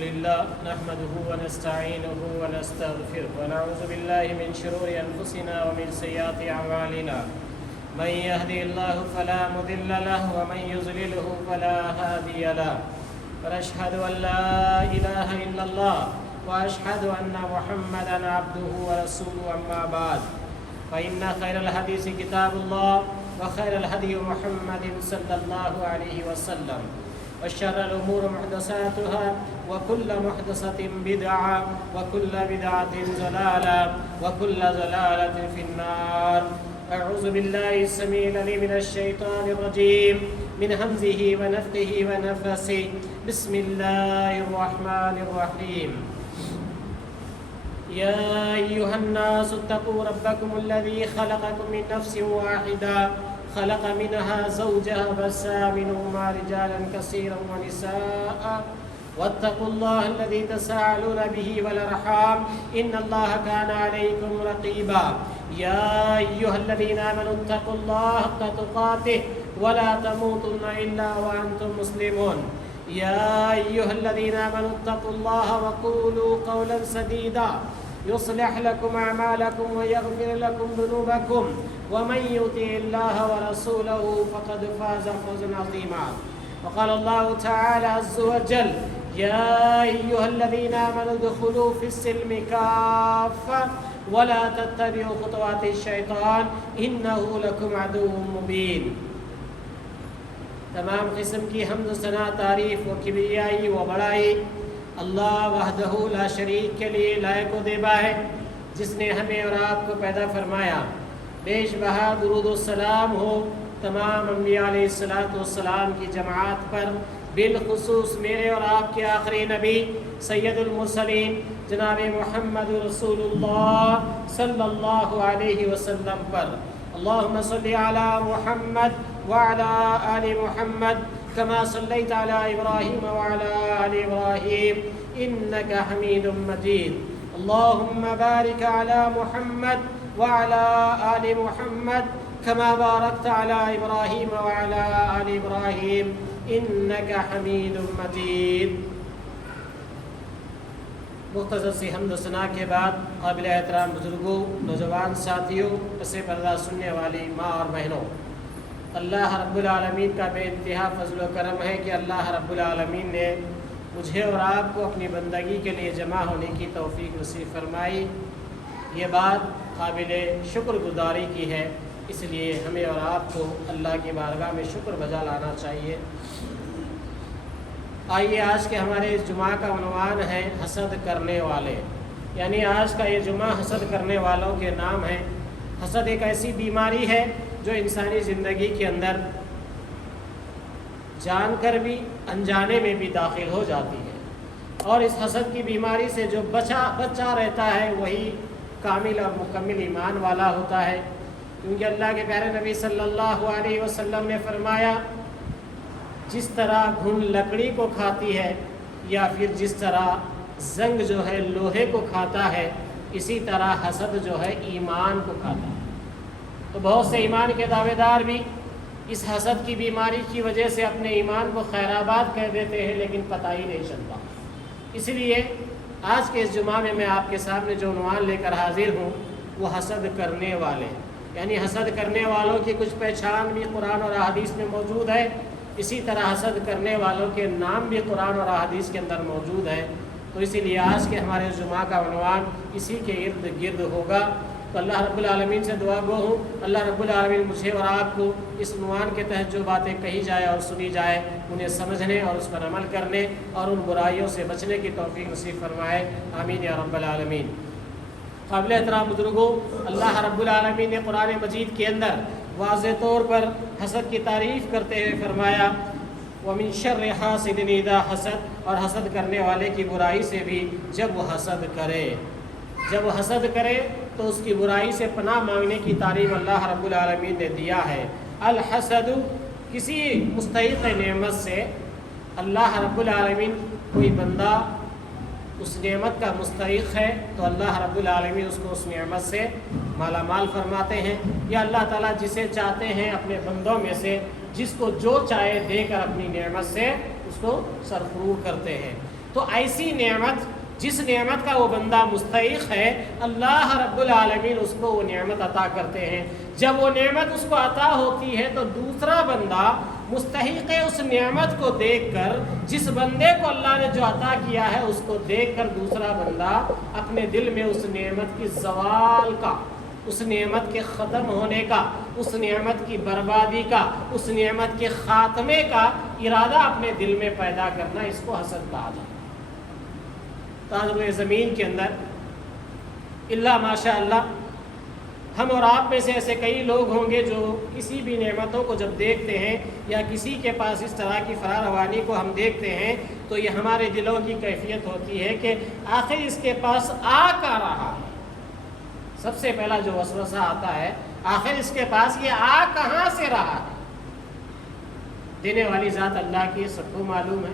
لله نحمده ونستعينه ونستغفره ونعوذ بالله من شرور أنفسنا ومن سيئات أعمالنا من يهدي الله فلا مضل له ومن يضلله فلا هادي له ونشهد أن لا إله إلا الله وأشهد أن محمدا عبده ورسوله أما بعد فإن خير الحديث كتاب الله وخير الهدي محمد صلى الله عليه وسلم وشر الأمور محدثاتها وكل محدثة بدعة وكل بدعة ضلالة وكل ضلالة في النار. أعوذ بالله السميع العليم من الشيطان الرجيم من همزه ونفخه ونفثه. بسم الله الرحمن الرحيم. يا أيها الناس اتقوا ربكم الذي خلقكم من نفس واحدة خلق منها زوجها وبث منهما رجالا كثيرا ونساء واتقوا الله الذي تساءلون به والأرحام إن الله كان عليكم رقيبا. يا أيها الذين آمنوا اتقوا الله حق تقاته ولا تموتن إلا وأنتم مسلمون. يا أيها الذين آمنوا اتقوا الله وقولوا قولا سديدا يصلح لكم أعمالكم ويغفر لكم ذنوبكم ومن يطع الله ورسوله فقد فاز فوزا عظيما. وقال الله تعالى عز وجل يا أيها الذين آمنوا ادخلوا في السلم كافة ولا تتبعوا خطوات الشيطان إنه لكم عدو مبين. تمام قسم کی حمد و ثنا تعریف و کبریائی و بڑائی اللہ وحدہ لا شریک کے لیے لائق و دیبا ہے، جس نے ہمیں اور آپ کو پیدا فرمایا. بیش بہا درود و سلام ہو تمام انبیاء علیہ السلام کی جماعت پر، بالخصوص میرے اور آپ کے آخری نبی سید المرسلین جناب محمد رسول اللہ صلی اللہ علیہ وسلم پر. اللہم صلی علی محمد وعلى آل محمد كما صليت على إبراهيم وعلى آل إبراهيم إنك حميد مجيد. اللهم بارك على محمد وعلى آل محمد كما باركت على إبراهيم وعلى آل إبراهيم إنك حميد مجيد. مختصر سی حمد و ثنا کے بعد قابل احترام بزرگوں، نوجوان ساتھیوں، پس پردہ سننے والی ماں اور بہنوں، اللہ رب العالمین کا بے انتہا فضل و کرم ہے کہ اللہ رب العالمین نے مجھے اور آپ کو اپنی بندگی کے لیے جمع ہونے کی توفیق نصیب فرمائی. یہ بات قابل شکر گزاری کی ہے، اس لیے ہمیں اور آپ کو اللہ کی بارگاہ میں شکر بجا لانا چاہیے. آئیے آج کے ہمارے اس جمعہ کا عنوان ہے حسد کرنے والے، یعنی آج کا یہ جمعہ حسد کرنے والوں کے نام ہے. حسد ایک ایسی بیماری ہے جو انسانی زندگی کے اندر جان کر بھی انجانے میں بھی داخل ہو جاتی ہے، اور اس حسد کی بیماری سے جو بچا رہتا ہے وہی کامل اور مکمل ایمان والا ہوتا ہے. کیونکہ اللہ کے پیارے نبی صلی اللہ علیہ وسلم نے فرمایا جس طرح گھن لکڑی کو کھاتی ہے یا پھر جس طرح زنگ جو ہے لوہے کو کھاتا ہے، اسی طرح حسد جو ہے ایمان کو کھاتا ہے. تو بہت سے ایمان کے دعوے دار بھی اس حسد کی بیماری کی وجہ سے اپنے ایمان کو خیرآباد کہہ دیتے ہیں، لیکن پتہ ہی نہیں چلتا. اس لیے آج کے اس جمعہ میں آپ کے سامنے جو عنوان لے کر حاضر ہوں وہ حسد کرنے والے، یعنی حسد کرنے والوں کی کچھ پہچان بھی قرآن اور احادیث میں موجود ہے، اسی طرح حسد کرنے والوں کے نام بھی قرآن اور احادیث کے اندر موجود ہے. تو اسی لیے آج کے ہمارے جمعہ کا عنوان اسی کے ارد گرد ہوگا. تو اللہ رب العالمین سے دعا گو ہوں اللہ رب العالمین مجھے اور آپ کو اس عنوان کے تحت جو باتیں کہی جائے اور سنی جائے انہیں سمجھنے اور اس پر عمل کرنے اور ان برائیوں سے بچنے کی توفیق نصیب فرمائے. آمین یا رب العالمین. قابل احترام بزرگوں، اللہ رب العالمین نے قرآن مجید کے اندر واضح طور پر حسد کی تعریف کرتے ہوئے فرمایا وَمِن شَرِّ حَاسِدٍ إِذَا حَسَدَ، اور حسد کرنے والے کی برائی سے بھی جب وہ حسد کرے. جب وہ حسد کرے تو اس کی برائی سے پناہ مانگنے کی تعریف اللہ رب العالمین نے دیا ہے. الحسد، کسی مستحق نعمت سے اللہ رب العالمین، کوئی بندہ اس نعمت کا مستحق ہے تو اللہ رب العالمین اس کو اس نعمت سے مالا مال فرماتے ہیں. یا اللہ تعالیٰ جسے چاہتے ہیں اپنے بندوں میں سے جس کو جو چاہے دے کر اپنی نعمت سے اس کو سرفروب کرتے ہیں. تو ایسی نعمت جس نعمت کا وہ بندہ مستحق ہے، اللہ رب العالمین اس کو وہ نعمت عطا کرتے ہیں۔ جب وہ نعمت اس کو عطا ہوتی ہے تو دوسرا بندہ مستحق ہے اس نعمت کو دیکھ کر، جس بندے کو اللہ نے جو عطا کیا ہے اس کو دیکھ کر دوسرا بندہ اپنے دل میں اس نعمت کی زوال کا، اس نعمت کے ختم ہونے کا، اس نعمت کی بربادی کا، اس نعمت کے خاتمے کا ارادہ اپنے دل میں پیدا کرنا، اس کو حسد کہا جاتا ہے۔ تاج زمین کے اندر اللہ ماشاء اللہ ہم اور آپ میں سے ایسے کئی لوگ ہوں گے جو کسی بھی نعمتوں کو جب دیکھتے ہیں یا کسی کے پاس اس طرح کی فراوانی کو ہم دیکھتے ہیں تو یہ ہمارے دلوں کی کیفیت ہوتی ہے کہ آخر اس کے پاس آ کیا رہا ہے۔ سب سے پہلا جو وسوسہ آتا ہے، آخر اس کے پاس یہ آ کہاں سے رہا ہے۔ دینے والی ذات اللہ کی سب کو معلوم ہے،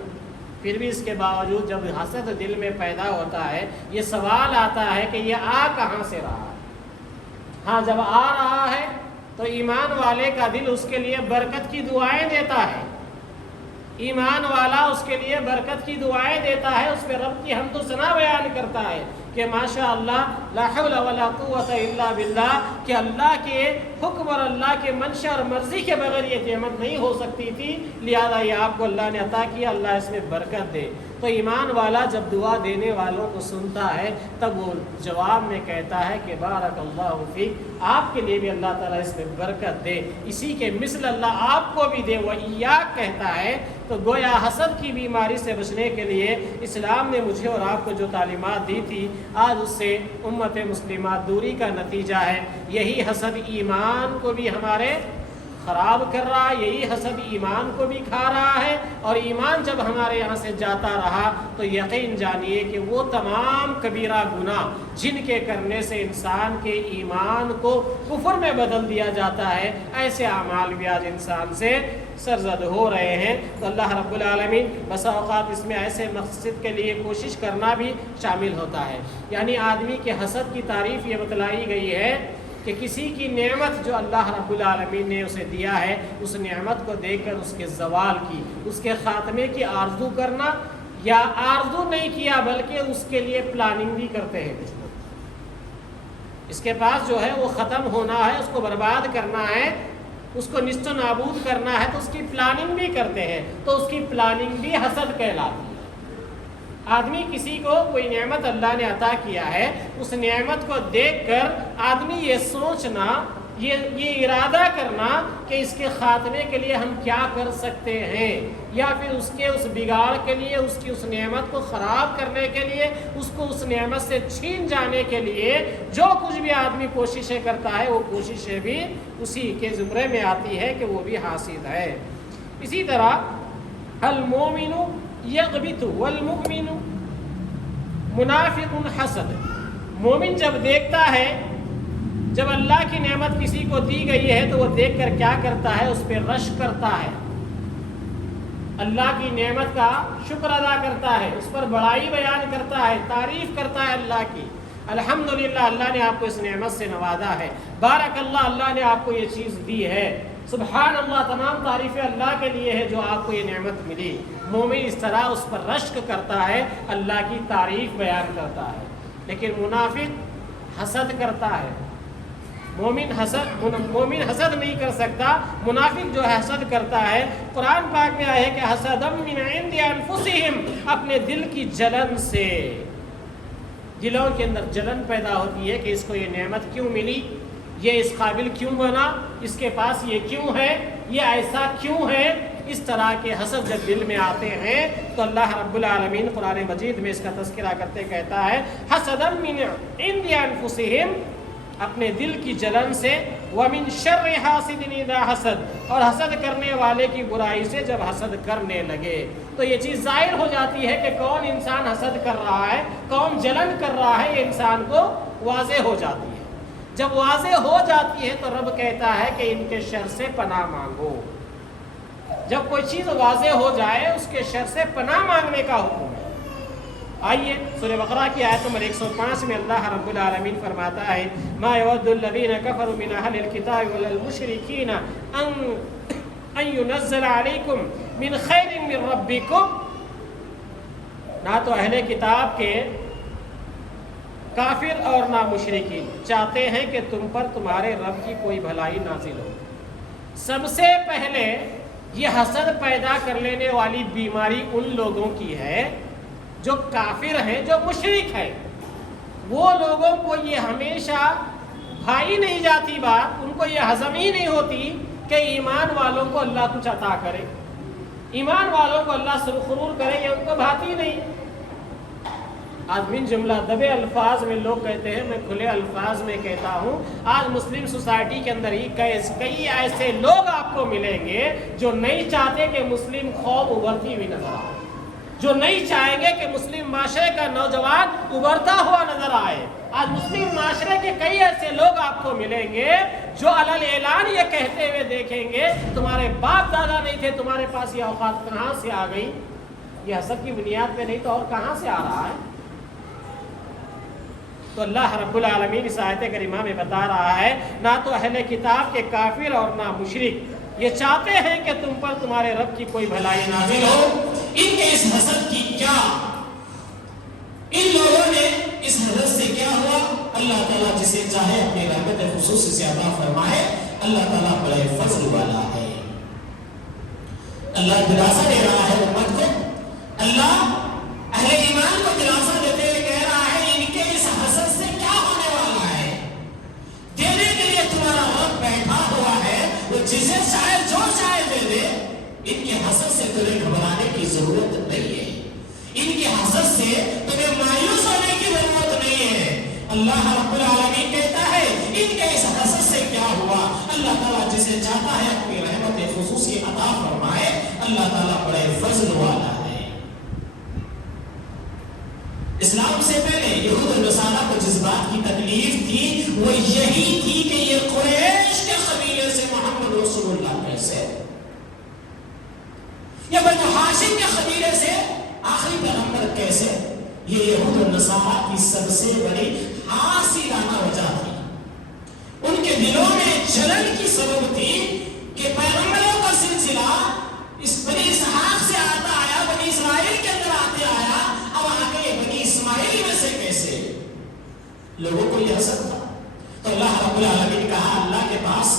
پھر بھی اس کے باوجود جب حسد دل میں پیدا ہوتا ہے، یہ سوال آتا ہے کہ یہ آ کہاں سے رہا ہے۔ ہاں جب آ رہا ہے تو ایمان والے کا دل اس کے لیے برکت کی دعائیں دیتا ہے، ایمان والا اس کے لیے برکت کی دعائیں دیتا ہے، اس پہ رب کی حمد و ثنا بیان کرتا ہے کہ ماشاء اللہ لا حول ولا قوت الا باللہ، کہ اللہ کے حکم اور اللہ کے منشا اور مرضی کے بغیر یہ نعمت نہیں ہو سکتی تھی، لہذا یہ آپ کو اللہ نے عطا کیا، اللہ اس میں برکت دے۔ تو ایمان والا جب دعا دینے والوں کو سنتا ہے تب وہ جواب میں کہتا ہے کہ بارک اللہ فیک، آپ کے لیے بھی اللہ تعالیٰ اس میں برکت دے، اسی کے مثل اللہ آپ کو بھی دے، وَإِيَّاكَ کہتا ہے۔ تو گویا حسد کی بیماری سے بچنے کے لیے اسلام نے مجھے اور آپ کو جو تعلیمات دی تھی، آج اس سے امت مسلمہ دوری کا نتیجہ ہے۔ یہی حسد ایمان کو بھی ہمارے خراب کر رہا ہے، یہی حسد ایمان کو بھی کھا رہا ہے، اور ایمان جب ہمارے یہاں سے جاتا رہا تو یقین جانیے کہ وہ تمام کبیرہ گناہ جن کے کرنے سے انسان کے ایمان کو کفر میں بدل دیا جاتا ہے، ایسے اعمال بھی آج انسان سے سرزد ہو رہے ہیں۔ تو اللہ رب العالمین بسا اوقات اس میں ایسے مقصد کے لیے کوشش کرنا بھی شامل ہوتا ہے، یعنی آدمی کے حسد کی تعریف یہ بتلائی گئی ہے کہ کسی کی نعمت جو اللہ رب العالمین نے اسے دیا ہے، اس نعمت کو دیکھ کر اس کے زوال کی، اس کے خاتمے کی آرزو کرنا، یا آرزو نہیں کیا بلکہ اس کے لیے پلاننگ بھی کرتے ہیں کچھ لوگ۔ اس کے پاس جو ہے وہ ختم ہونا ہے، اس کو برباد کرنا ہے، اس کو نیست و نابود کرنا ہے، تو اس کی پلاننگ بھی کرتے ہیں، تو اس کی پلاننگ بھی حسد کہلاتی ہے۔ آدمی کسی کو کوئی نعمت اللہ نے عطا کیا ہے، اس نعمت کو دیکھ کر آدمی یہ سوچنا، یہ ارادہ کرنا کہ اس کے خاتمے کے لیے ہم کیا کر سکتے ہیں، یا پھر اس کے اس بگاڑ کے لیے، اس کی اس نعمت کو خراب کرنے کے لیے، اس کو اس نعمت سے چھین جانے کے لیے جو کچھ بھی آدمی کوششیں کرتا ہے، وہ کوششیں بھی اسی کے زمرے میں آتی ہے کہ وہ بھی حاسد ہے۔ اسی طرح المومن یغبط والمؤمن منافق حسد، مومن جب دیکھتا ہے، جب اللہ کی نعمت کسی کو دی گئی ہے تو وہ دیکھ کر کیا کرتا ہے، اس پہ رشک کرتا ہے، اللہ کی نعمت کا شکر ادا کرتا ہے، اس پر بڑائی بیان کرتا ہے، تعریف کرتا ہے اللہ کی، الحمدللہ اللہ نے آپ کو اس نعمت سے نوازا ہے، بارک اللہ اللہ نے آپ کو یہ چیز دی ہے، سبحان اللہ تمام تعریفیں اللہ کے لیے ہے جو آپ کو یہ نعمت ملی۔ مومن اس طرح اس پر رشک کرتا ہے، اللہ کی تعریف بیان کرتا ہے، لیکن منافق حسد کرتا ہے۔ مومن حسد نہیں کر سکتا، منافق جو حسد کرتا ہے۔ قرآن پاک میں آیا ہے کہ حسدم من عند انفسہم، اپنے دل کی جلن سے، دلوں کے اندر جلن پیدا ہوتی ہے کہ اس کو یہ نعمت کیوں ملی، یہ اس قابل کیوں بنا، اس کے پاس یہ کیوں ہے، یہ ایسا کیوں ہے۔ اس طرح کے حسد جب دل میں آتے ہیں تو اللہ رب العالمین قرآن مجید میں اس کا تذکرہ کرتے کہتا ہے حسدا من عند انفسہم، اپنے دل کی جلن سے، ومن شر حاسد اذا حسد، اور حسد کرنے والے کی برائی سے جب حسد کرنے لگے۔ تو یہ چیز ظاہر ہو جاتی ہے کہ کون انسان حسد کر رہا ہے، کون جلن کر رہا ہے، یہ انسان کو واضح ہو جاتی ہے۔ جب واضح ہو جاتی ہے تو رب کہتا ہے کہ ان کے شر سے پناہ مانگو۔ جب کوئی چیز واضح ہو جائے اس کے شر سے پناہ مانگنے کا حکم ہے۔ آئیے سورہ بقرہ کی آیت نمبر 105 میں اللہ رب العالمین فرماتا ہے ما یود الذین کفروا من اہل الکتاب والمشرکین ان ينزل علیکم من خیر من ربکم نہ تو اہل کتاب کے کافر اور نہ مشرکین چاہتے ہیں کہ تم پر تمہارے رب کی کوئی بھلائی نازل ہو۔ سب سے پہلے یہ حسد پیدا کر لینے والی بیماری ان لوگوں کی ہے جو کافر ہیں، جو مشرک ہیں۔ وہ لوگوں کو یہ ہمیشہ بھائی نہیں جاتی بات، ان کو یہ ہضم ہی نہیں ہوتی کہ ایمان والوں کو اللہ کچھ عطا کرے، ایمان والوں کو اللہ سرخرور کرے، یہ ان کو بھاتی نہیں۔ آج من جملہ دبے الفاظ میں لوگ کہتے ہیں، میں کھلے الفاظ میں کہتا ہوں، آج مسلم سوسائٹی کے اندر ہی کئی ایسے لوگ آپ کو ملیں گے جو نہیں چاہتے کہ مسلم قوم ابھرتی ہوئی نظر آئے، جو نہیں چاہیں گے کہ مسلم معاشرے کا نوجوان ابھرتا ہوا نظر آئے۔ آج مسلم معاشرے کے کئی ایسے لوگ آپ کو ملیں گے جو علل اعلان یہ کہتے ہوئے دیکھیں گے تمہارے باپ دادا نہیں تھے، تمہارے پاس یہ اوقات کہاں سے آ گئی؟ یہ حسد کی بنیاد پہ نہیں تو اور کہاں سے آ رہا ہے؟ تو اللہ رب العالمین اس آیت کریمہ میں بتا رہا ہے، نہ تو اہل کتاب کے کافر اور نہ مشرک یہ چاہتے ہیں کہ تم پر تمہارے رب کی کوئی بھلائی نازل ہو۔ ان کے اس حسد کی کیا، ان لوگوں نے اس حسد سے کیا ہوا؟ اللہ تعالیٰ جسے چاہے اپنی رحمت خصوصی سے عطا فرمائے۔ اللہ تعالیٰ بڑے فضل والا ہے۔ اللہ دلاسا دے رہا ہے امت کو، اللہ اہل ایمان کو دلاسا دیتے ہوئے کہہ رہا ہے ان کے اس حسد سے کیا ہونے والا ہے۔ دینے کے لیے تمہارا رب بیٹھا ہوا ہے، وہ جسے چاہے جو چاہے دے دے۔ ان کے حسد سے تمہیں گھبرانے کی ضرورت نہیں ہے، ان کے حسد سے تمہیں مایوس ہونے کی ضرورت نہیں ہے۔ اللہ رب العالمین کہتا ہے ان کے اس حسد سے کیا ہوا؟ اللہ تعالیٰ جسے چاہتا ہے اپنی رحمت خصوصی عطا فرمائے۔ اللہ تعالیٰ بڑے فضل والا ہے۔ اسلام سے پہلے یہود و نصارہ کو جس بات کی تکلیف تھی وہ یہی تھی کہ یہ قریش کے قبیلے سے محمد رسول اللہ کیسے، یا بنو ہاشم کے قبیلے سے آخری پیغمبر کیسے؟ یہ یہود و نصارہ کی سب سے بڑی حاصلانہ وجہ تھی۔ ان کے دلوں میں جلن کی سبب تھی کہ پیغمبروں کا سلسلہ اس بنی اسحاق سے آتا آیا، بنی اسرائیل کے اندر آتے آیا، اب آگے بنی اسماعیل میں سے کیسے؟ لوگوں کو یہ حسد تھا۔ تو اللہ رب العالمین نے کہا اللہ کے پاس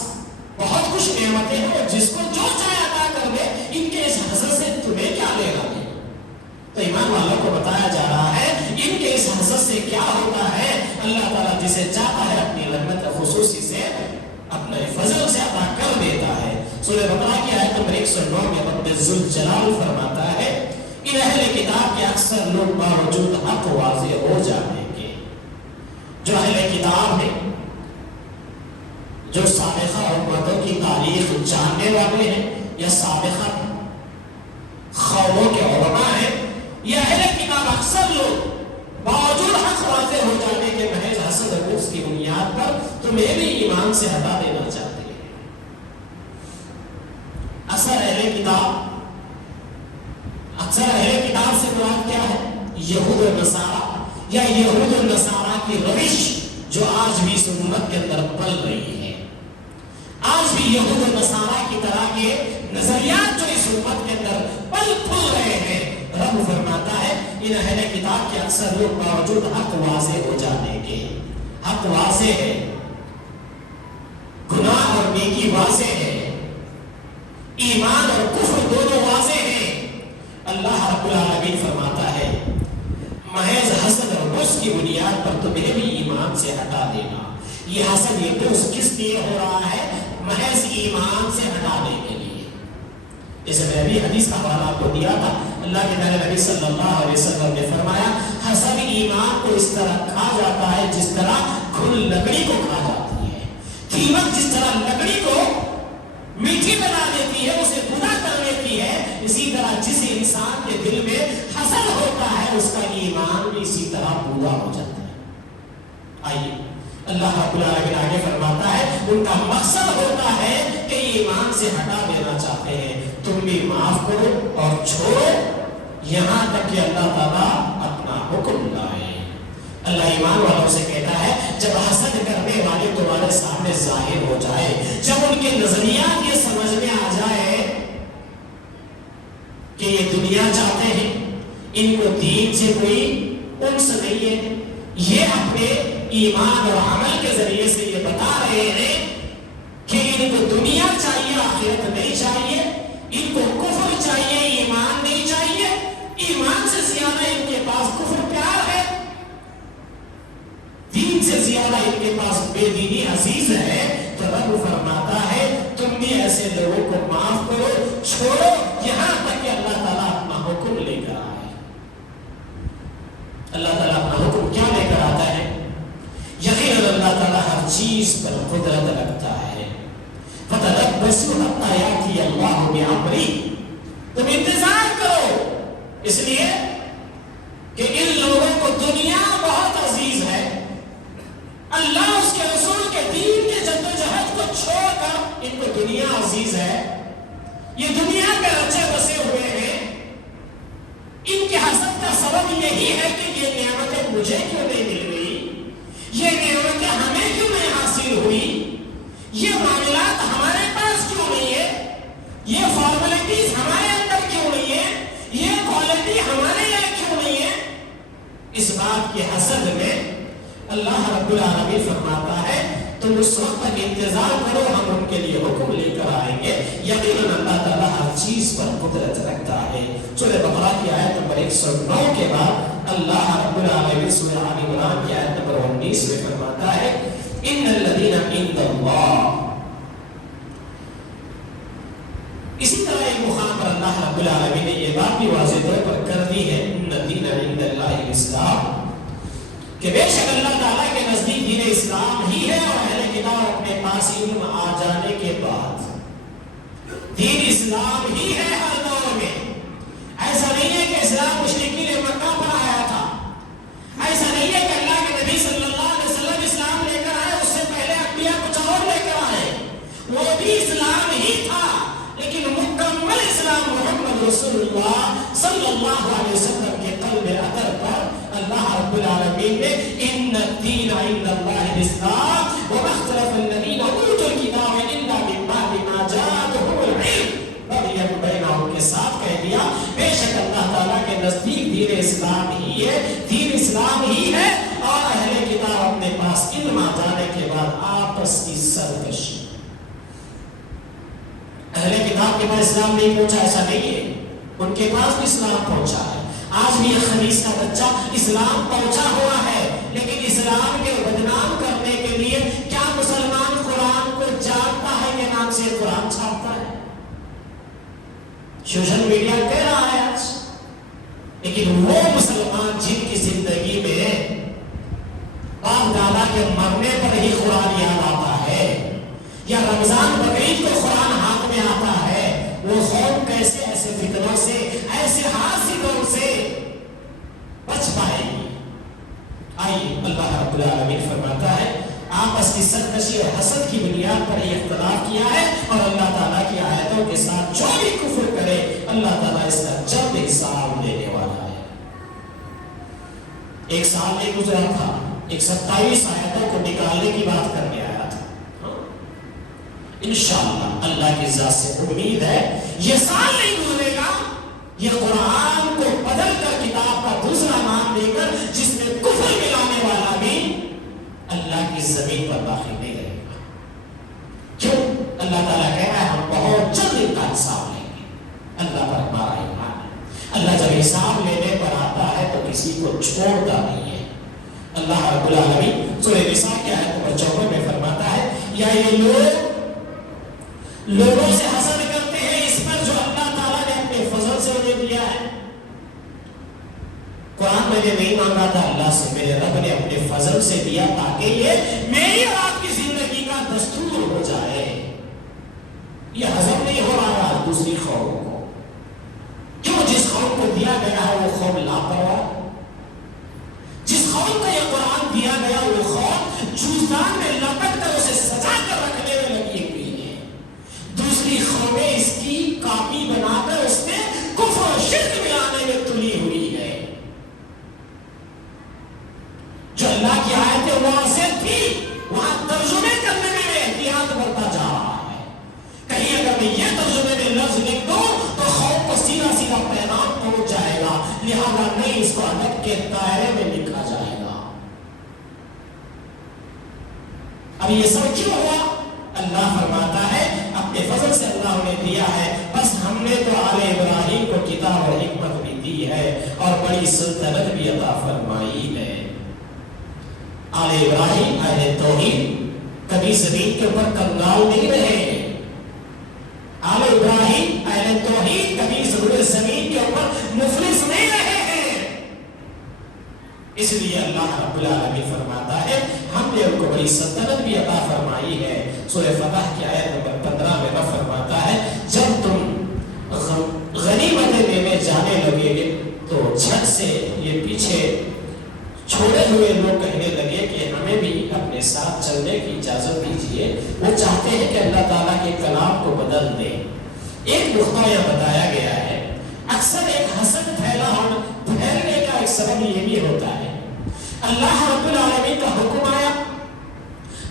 بہت کچھ نعمتیں ہیں، اور جس کو جو چاہے عطا کر دے، ان کے اس حسد سے تمہیں کیا لے گا؟ تو ایمان والوں کو بتایا جا رہا ہے ان کے اس حسد سے کیا ہوتا ہے۔ اللہ تعالیٰ جسے چاہتا ہے اپنی رحمت خصوصی سے اپنے فضل سے عطا کر دیتا ہے۔ سورہ بقرہ کی آیت نمبر 109 میں رب ذوالجلال فرماتا ہے ان اہل کتاب کے اکثر لوگ باوجود حق واضح ہو جانے کے، جو اہل کتاب ہیں، جو سابقہ امتوں کی تاریخ جاننے والے ہیں، یا سابقہ قوموں کے علماء ہیں، یہ اہل کتاب اکثر لوگ باوجود حق واضح ہو جانے کے محض حسد و بغض کی بنیاد پر تمہیں بھی ایمان سے ہٹا دینا چاہتے ہیں۔ اکثر اہل کتاب سے مراد کیا ہے؟ یہود و نصارہ، یا یہود و نصارہ کی روش جو آج بھی اس امت کے اندر پل رہی ہے۔ آج بھی یہود و نصارہ کی طرح کے نظریات جو اس امت کے اندر پل پھول رہے ہیں، رب فرماتا ہے ان اہل کتاب کے اکثر لوگ باوجود حق واضح ہو جانے کے، حق واضح ہے، گناہ اور نیکی واضح ہے، ایمان اور کفر دونوں واضح ہیں، اللہ رب العالمین فرماتا ہے محض حسد اور بغض کی بنیاد پر تمہیں بھی ایمان سے ہٹا دینا۔ یہ حسد یہ بغض کس لیے ہو رہا ہے؟ محض ایمان سے ہٹانے کے لیے۔ جیسے میں بھی حدیث کا حوالہ آپ کو دیا تھا، اللہ کے پیارے نبی صلی اللہ علیہ وسلم نے فرمایا حسد ایمان کو اس طرح کھا جاتا ہے جس طرح گھل لکڑی کو کھا جاتی ہے۔ قیمت جس طرح لکڑی کو میٹھی بنا دیتی ہے، اسے گنا کر لیتی ہے، اسی طرح جس انسان کے دل میں حسد ہوتا ہے اس کا ایمان بھی اسی طرح پورا ہو جاتا ہے۔ آئیے اللہ رب العالمین آگے فرماتا ہے ان کا مقصد ہوتا ہے کہ ایمان سے ہٹا دینا چاہتے ہیں، تم بھی معاف کرو اور چھوڑو یہاں تک کہ اللہ تعالیٰ اپنا حکم لائے۔ اللہ ایمان والوں سے کہتا ہے جب حسد کرنے والے تمہارے سامنے ظاہر ہو جائے، جب ان کے نظریات یہ سمجھ میں آ جائے کہ یہ دنیا چاہتے ہیں، ان کو دین سے کوئی انس نہیں ہے. یہ اپنے ایمان اور عمل کے ذریعے سے یہ بتا رہے ہیں کہ ان کو دنیا چاہیے، آخرت نہیں چاہیے. ان کو کفر چاہیے، ایمان نہیں چاہیے. ایمان سے زیادہ ان کے پاس کفر پیار ہے، دین سے زیادہ ان کے پاس بے دینی عزیز ہے. تو رب فرماتا ہے تم بھی ایسے لوگوں کو معاف کرو، چھوڑو، یہاں تک کہ اللہ تعالیٰ اپنا حکم لے کر آئے. اللہ تعالیٰ اپنا حکم کیا لے کر آتا ہے؟ یقیناً اللہ تعالیٰ ہر چیز پر قدرت رکھتا ہے. فَتَرَبَّصُوا حَتَّىٰ يَأْتِيَ اللَّهُ بِأَمْرِهِ. تم انتظار کرو، اس لیے کہ ان لوگوں کو دنیا بہت عزیز ہے. اللہ اس کے رسول کے دین کے جدوجہد کو چھوڑ کر ان کو دنیا عزیز ہے. یہ دنیا پہ رچے بسے ہوئے ہیں. ان کے حسد کا سبب یہی ہے کہ یہ نعمتیں مجھے کیوں نہیں مل گئی، یہ نعمتیں ہمیں کیوں نہیں حاصل ہوئی، یہ معاملات ہمارے پاس کیوں نہیں ہے، یہ فارمیلٹیز ہمارے اندر کیوں نہیں ہے، یہ کوالٹی ہمارے یہاں کیوں نہیں ہے. اس بات کے حسد میں اللہ رب العالمین فرماتا ہے تم اس وقت تک انتظار کرو، ہم ان کے لیے حکم لے کر آئیں گے. یقیناً اللہ تعالیٰ ہر چیز پر قدرت رکھتا ہے. سورہ بقرہ کی آیت نمبر 109 کے بعد اللہ رب العالمین سورہ آل عمران کی آیت نمبر 19 میں فرماتا ہے ان الذین عند اللہ. اسی طرح ایک مقام پر اللہ رب العالمین نے یہ بات بھی واضح طور پر کر دی ہے ان الدین عند اللہ الاسلام، کہ بے شک اللہ تعالیٰ کے نزدیک دین اسلام ہی ہے. اور اہل کتاب اپنے پاس علم آ جانے کے بعد دین اسلام ہی ہے ہر دور میں. ایسا نہیں ہے کہ اسلام مشرکین مکہ پر آیا تھا، ایسا نہیں ہے کہ اللہ کے نبی صلی اللہ علیہ وسلم اسلام لے کر آئے، اس سے پہلے انبیاء کچھ اور لے کر آئے. وہ بھی اسلام ہی تھا، لیکن مکمل اسلام محمد رسول اللہ صلی اللہ علیہ وسلم کے قلب اطہر پر اللہ رب العالمین نے ان الدین عند اللہ الاسلام وما اختلف الذین اوتوا الکتاب الا من بعد ما جاءتهم العلم بغیا بینہم کے ساتھ کہہ دیا بے شک اللہ تعالیٰ کے نزدیک دین اسلام ہی ہے، دین اسلام ہی ہے. اور اہل کتاب اپنے پاس علم آ جانے کے بعد آپس کی سرکشی. اہل کتاب کے پاس اسلام نہیں پہنچا ایسا نہیں ہے، ان کے پاس بھی اسلام پہنچا ہے. آج بھی ایک خبیث کا بچہ اسلام پہنچا ہوا ہے، لیکن اسلام کے بدنام کرنے کے لیے کیا مسلمان قرآن کو جانتا ہے کہ نام سے قرآن چھاپتا ہے؟ سوشل میڈیا کہہ رہا ہے آج، لیکن وہ مسلمان جن کی زندگی میں باپ دادا کے مرنے پر ہی قرآن یاد آتا ہے یا رمضان بقرعید کو قرآن ہاتھ میں آتا ہے، وہ قوم کیسے ایسے فتنوں سے، ایسے حاسدوں سے بچ پائے گی؟ آئیے اللہ رب العالمین فرماتا ہے آپس کی سرکشی اور حسد کی بنیاد پر یہ اختلاف کیا ہے، اور اللہ تعالیٰ کی آیتوں کے ساتھ جو بھی کفر کرے اللہ تعالیٰ اس کا جلد حساب لینے والا ہے. ایک سال نہیں گزرا تھا، ایک 27 آیتوں کو نکالنے کی بات کرنے آیا تھا. انشاءاللہ اللہ کی ذات سے امید ہے یہ سال نہیں گزرے گا، یہ قرآن کو بدل کر کتاب کا دوسرا نام دے کر جس میں کفر ملانے والا بھی اللہ کی زمین پر باقی نہیں رہے گا. کیوں؟ اللہ تعالیٰ کہہ رہا ہے ہم بہت جلد ان کا حساب لیں گے. اللہ پر ہمارا ایمان ہے. اللہ جب حساب لینے پر آتا ہے تو کسی کو چھوڑتا نہیں ہے. اللہ رب العالمین سورہ نساء کی آیت نمبر 54 میں فرماتا ہے یا یہ لوگ لوگوں سے حسد کرتے ہیں اس پر جو اللہ تعالیٰ نے اپنے فضل سے انہیں دیا ہے. قرآن میں نے نہیں مانگا تھا اللہ سے، میرے رب نے اپنے فضل سے دیا تاکہ یہ میری اور آپ کی زندگی کا دستور ہو جائے. یہ ہضم نہیں ہو رہا ہے دوسری قوموں کو. کیوں؟ جس قوم کو دیا گیا ہے وہ قوم لاپرواہ، جس قوم کو یہ قرآن دیا گیا وہ قوم جوزدان میں لپٹ کر اسے سجا کر رکھنے میں لگی ہوئی ہے. دوسری قومیں اس کی کاپی بنا کر اس میں کفر و شرک ملانے میں تلی ہوئی ہے. جو اللہ کی آیتیں واضح تھی وہاں ترجمے کرنے میں احتیاط برتا جا رہا ہے. کہیں اگر میں یہ ترجمے میں لفظ لکھ دوں تو قوم کو سیدھا سیدھا پیغام پہنچ جائے گا، لہذا کے دائرے میں لکھا جائے گا۔ اب یہ سب کیوں ہوا؟ اللہ فرماتا ہے اپنے فضل سے اللہ نے دیا ہے، بس ہم نے تو آل ابراہیم کو کتاب اور حکمت بھی دی ہے اور بڑی سلطنت بھی عطا فرمائی ہے۔ آل ابراہیم اہل توحید کبھی زمین کے اوپر کنگال نہیں رہے۔ آل ابراہیم اہل توحید کبھی زمین کے اوپر مفلس نہیں رہے ہیں۔ اس لیے اللہ رب العالمین فرماتا ہے ہم نے ان کو بڑی سلطنت بھی عطا فرمائی ہے۔ سورہ فتح کی آیت نمبر 15 میں رب فرماتا ہے جب تم غنیمتیں لینے جانے لگے گے تو جھٹ سے یہ پیچھے چھوڑے ہوئے لوگ کہنے لگے کہ ہمیں بھی اپنے ساتھ چلنے کی اجازت دیجیے۔ وہ چاہتے ہیں کہ اللہ تعالیٰ کے کلام کو بدل دیں۔ ایک نقطہ یہ بتایا گیا ہے، اکثر ایک حسد پھیلنے کا ایک سبب یہ بھی ہوتا ہے، اللہ رب العالمین کا حکم آیا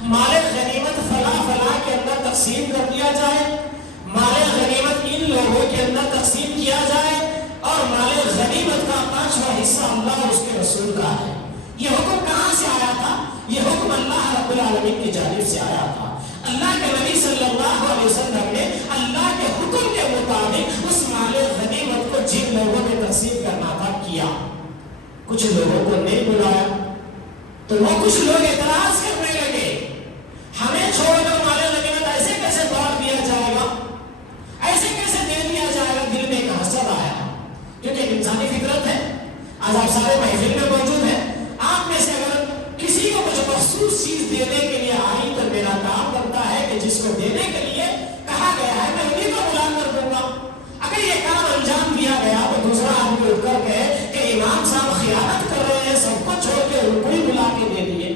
مال غنیمت فلاں فلاں کے اندر تقسیم کر دیا جائے، مال غنیمت ان لوگوں کے اندر تقسیم کیا جائے، اور مال غنیمت کا 5واں حصہ اللہ اور اس کے رسول کا ہے۔ یہ حکم کہاں سے آیا تھا؟ یہ حکم اللہ رب العالمین کی جانب سے آیا تھا۔ اللہ کے نبی صلی اللہ علیہ وسلم نے اللہ کے حکم کے مطابق اس مال غنیمت کو جن لوگوں نے تقسیم کرنا تھا کیا۔ کچھ لوگوں کو نہیں بلایا تو وہ کچھ لوگ اعتراض کرنے لگے، ہمیں چھوڑ کر مال غنیمت ایسے کیسے بانٹ دیا جائے گا، ایسے کیسے دے دیا جائے گا۔ دل میں ایک حسد آیا، کیونکہ ایک انسانی فطرت ہے۔ آج آپ سارے محفل میں موجود ہیں، آپ میں سے اگر کسی کو کچھ مخصوص چیز دینے کے لیے آئی تو میرا کام بنتا ہے کہ جس کو دینے کے لیے کہا گیا ہے میں انہیں کو بلا کر دوں گا۔ اگر یہ کام انجام دیا گیا تو دوسرا آدمی اٹھ کر کہے کہ امام صاحب خیانت کر رہے ہیں، سب کو چھوڑ کے ان کو ہی بلا کے دے دیے۔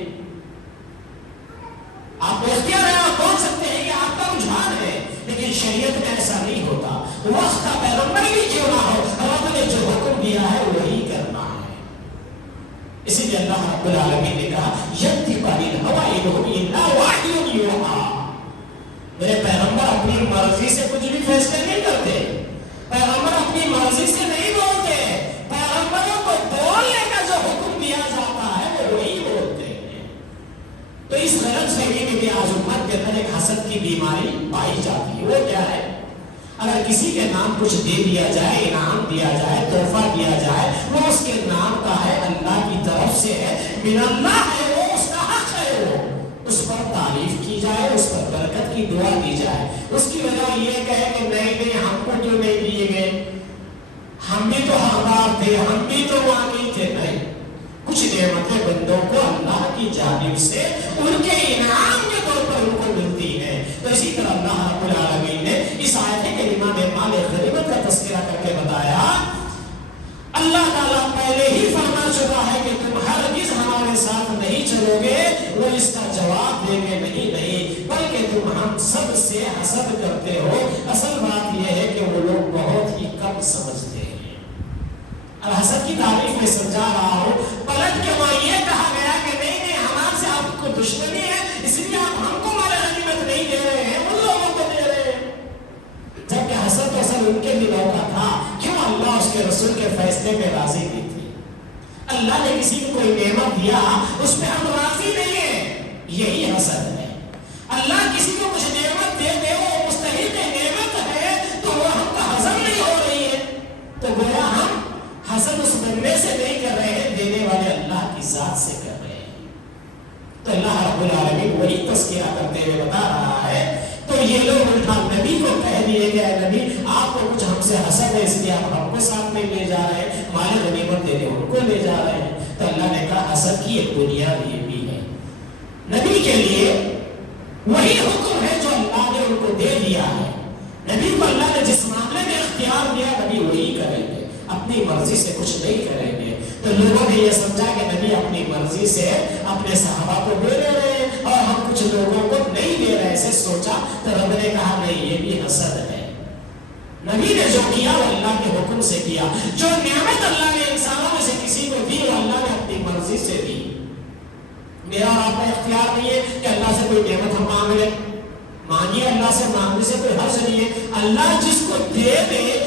آپ اختیار ہے، آپ بول سکتے ہیں کہ آپ کا رجحان ہے، لیکن شریعت میں ایسا نہیں ہوتا۔ وقت کا پیغمبر بھی کیوں نہ ہو، رب نے جو حکم دیا ہے وہی کرنا ہے۔ اسی لیے اللہ رب العالمین نے کہا یَنطِقُ عَنِ الْهَوَىٰ إِنْ هُوَ إِلَّا وَحْیٌ یُوحَىٰ۔ میرے پیغمبر اپنی مرضی سے کچھ بھی فیصلے نہیں کرتے، پیغمبر اپنی مرضی سے نہیں بولتے، پیغمبروں کو بولنے کا جو حکم دیا جاتا ہے وہ وہی بولتے ہیں۔ تو اس غلط فہمی میں بھی آج امت کے اندر ایک حسد کی بیماری پائی جاتی ہے۔ وہ کیا ہے؟ اگر کسی کے نام کچھ دے دیا جائے، انعام دیا جائے، تحفہ دیا جائے، وہ اس کے نام کا ہے، اللہ کی طرف سے ہے، من اللہ ہے، وہ اس کا حق ہے، وہ اس پر تعریف کی جائے، اس پر برکت کی دعا دی جائے۔ اس کی وجہ یہ کہے کہ نہیں ہم کو کیوں نہیں دیے گئے، ہم بھی تو حقدار تھے، ہم بھی تو واقعی تھے۔ نہیں، کچھ نعمتیں بندوں کو اللہ کی جانب سے ان کے انعام کے طور پر ان کو ملتی ہیں۔ تو اسی طرح اللہ رب العالمین نے اس آیت کریمہ میں مال غنیمت کا تذکرہ کر کے بتایا اللہ تعالیٰ پہلے ہی فرما چکا ہے کہ تم ہرگز ہمارے ساتھ نہیں چلو گے۔ وہ اس کا جواب دیں گے نہیں بلکہ تم ہم سب سے حسد کرتے ہو۔ اصل بات یہ ہے کہ وہ لوگ بہت ہی کم سمجھتے ہیں۔ اب حسد کی تعریف میں سمجھا رہا ہوں، پلٹ کے وہاں یہ کہا گیا کہ نہیں ہمارے سے آپ کو دشمنی ہے، اس لیے آپ ہم کو مال غنیمت نہیں دے رہے ہیں، ان لوگوں کو دے رہے ہیں۔ جبکہ حسد اصل ان کے دلوں کا تھا۔ کیوں؟ اللہ اس کے رسول کے فیصلے میں راضی نہیں تھی۔ اللہ نے کسی کو کوئی نعمت دیا اس پہ ہم راضی نہیں ہیں، یہی حسد ہے۔ اللہ کسی کو کچھ نعمت دے دے، وہ مستحق نعمت ہے تو وہ ہم کا ہضم نہیں ہو رہی ہے، تو گویا ہم حسد اس بندے سے نہیں کر رہے ہیں، دینے والے اللہ کی ذات سے کر رہے ہیں۔ تو اللہ رب العالمین وہی تذکرہ کرتے ہوئے بتا رہا ہے۔ تو یہ لوگ الٹا نبی کو کہہ دیے کہ اے نبی آپ کو کچھ ہم سے حسد ہے، اس لیے آپ ہم کو ساتھ نہیں لے جا رہے ہیں، مال غنیمت دینے ان کو لے جا رہے ہیں۔ تو اللہ نے کہا حسد کی ایک بنیاد یہ بھی ہے، نبی کے لیے وہی حکم ہے جو اللہ نے ان کو دے دیا ہے۔ نبی کو اللہ نے جس معاملے میں اختیار دیا نبی وہی کریں گے، اپنی مرضی سے کچھ نہیں کریں گے۔ تو لوگوں نے یہ سمجھا کہ نبی اپنی مرضی سے اپنے صحابہ کو دے رہے ہیں اور ہم کچھ لوگوں کو نہیں دے رہے، ایسے سوچا تو رب نے کہا نہیں یہ بھی حسد ہے۔ نبی نے جو کیا وہ اللہ کے حکم سے کیا، جو نعمت اللہ نے انسانوں میں سے کسی کو دی وہ اللہ نے اپنی مرضی سے دی۔ میرا اور آپ کا اختیار نہیں ہے کہ اللہ سے کوئی نعمت ہم مانگ لیں، مانگیے اللہ سے، مانگنے سے کوئی حرج نہیں ہے۔ اللہ جس کو دے دے